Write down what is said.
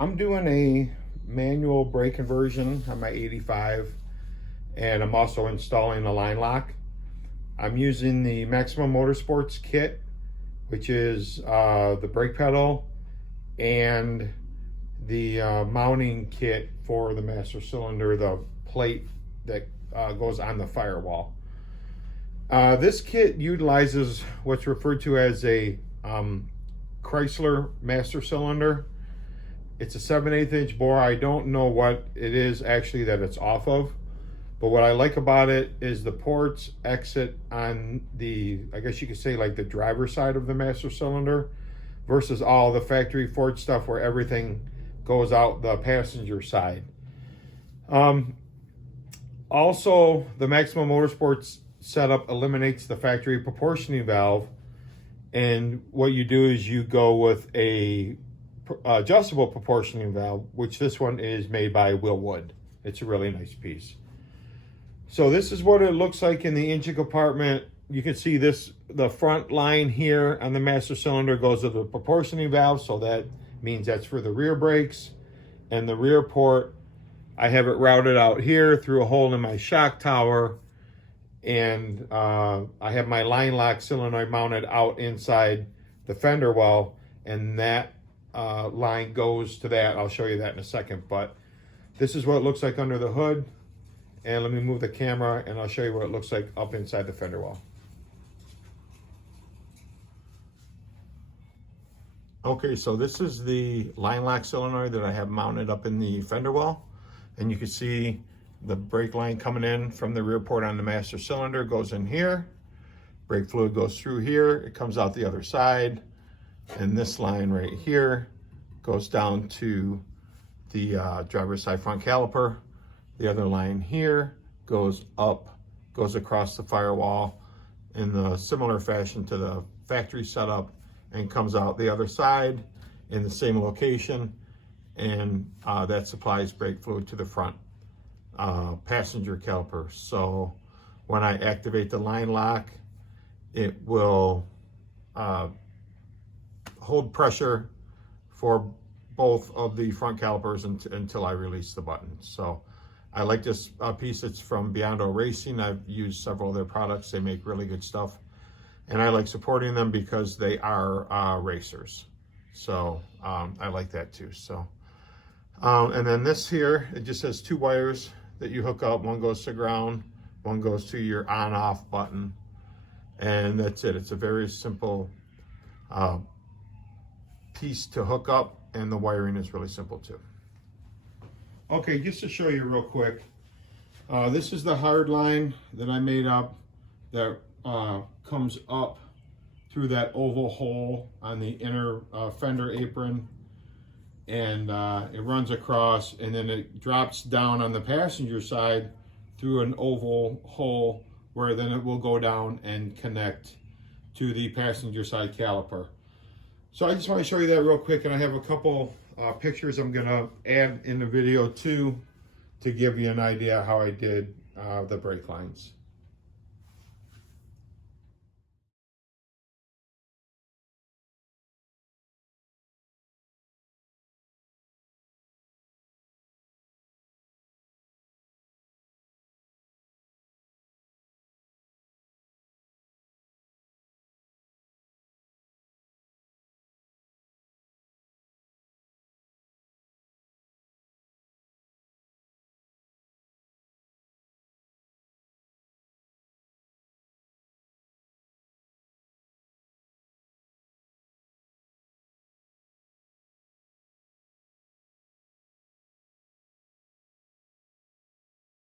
I'm doing a manual brake conversion on my 85, and I'm also installing a line lock. I'm using the Maximum Motorsports kit, which is the brake pedal and the mounting kit for the master cylinder, the plate that goes on the firewall. This kit utilizes what's referred to as a Chrysler master cylinder. It's a 7/8 inch bore. I don't know what it is actually that it's off of, but what I like about it is the ports exit on the, I guess you could say, like the driver's side of the master cylinder, versus all the factory Ford stuff where everything goes out the passenger side. Also, the Maximum Motorsports setup eliminates the factory proportioning valve, and what you do is you go with a adjustable proportioning valve, which this one is made by Willwood. It's a really nice piece. So this is what it looks like in the engine compartment. You can see this, the front line here on the master cylinder goes to the proportioning valve, so that means that's for the rear brakes. And the rear port, I have it routed out here through a hole in my shock tower, and I have my line lock solenoid mounted out inside the fender well, and that line goes to that. I'll show you that in a second, but this is what it looks like under the hood. And let me move the camera and I'll show you what it looks like up inside the fender well. Okay, so this is the line lock solenoid that I have mounted up in the fender well, and you can see the brake line coming in from the rear port on the master cylinder goes in here. Brake fluid goes through here, it comes out the other side, and this line right here goes down to the driver's side front caliper. The other line here goes up, goes across the firewall in the similar fashion to the factory setup, and comes out the other side in the same location, and that supplies brake fluid to the front passenger caliper. So when I activate the line lock, it will hold pressure for both of the front calipers until I release the button. So I like this piece. It's from Beyond Racing. I've used several of their products. They make really good stuff, and I like supporting them because they are racers. So I like that too. So and then this here, it just has two wires that you hook up. One goes to ground, one goes to your on-off button, and that's it. It's a very simple piece to hook up, and the wiring is really simple too. Okay, just to show you real quick, this is the hard line that I made up that comes up through that oval hole on the inner fender apron, and it runs across, and then it drops down on the passenger side through an oval hole where then it will go down and connect to the passenger side caliper. So I just want to show you that real quick, and I have a couple pictures I'm gonna add in the video too to give you an idea how I did the brake lines.